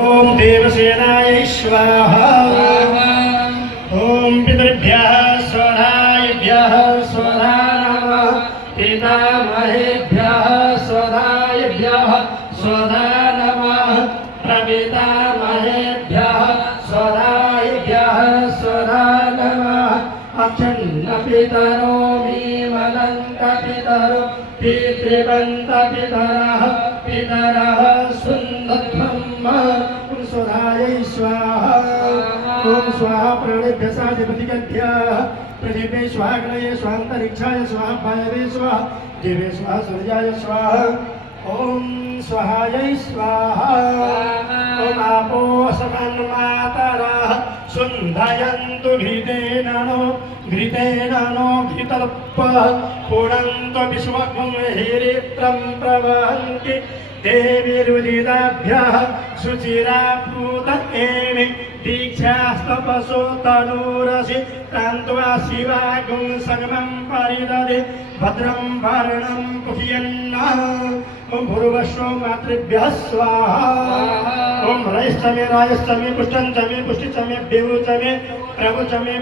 ओम देवसेनाय स्वाहा। ओम पितृभ्यः स्वधायभ्यः स्वधा नमः। पितामहेभ्यः स्वधायभ्यः स्वधा नमः। प्रपितामहेभ्यः स्वधायभ्यः स्वधा नमः। अक्षन्नपितरो मीमलङ्कपितरो पितृवन्तपितरः पितरः सुन्दध्वम्। ओम स्वधायै स्वाहा। ओम स्वाहा प्राणेभ्यः साधिपतिभ्यः पृथिवे स्वाहा अग्नये स्वाहान्तरिक्षाय स्वाहा वायवे स्वाहा देवे स्वाहा सूर्याय स्वाहा। ओम स्वाहायै स्वाहा। ओम आपो समन्मातरः सुन्धयन्तु घृतेन नो घृतर्पः पुनन्तु विश्वग्ं हीरित्रं प्रवहन्ति देवीरुदिताभ्यः शुचिरापूत एमि दीक्षास्तपसो तनूरसि कान्त्वा शिवागुं संगमं परिदधे भद्रं वर्णं पुष्यन्नः। ओम भूर्भुवस्सुः मातृभ्यः स्वाहा। ओम रयश्च मे रायश्च मे पुष्टं च मे पुष्टिश्च मे देवो च मे प्रभु च मे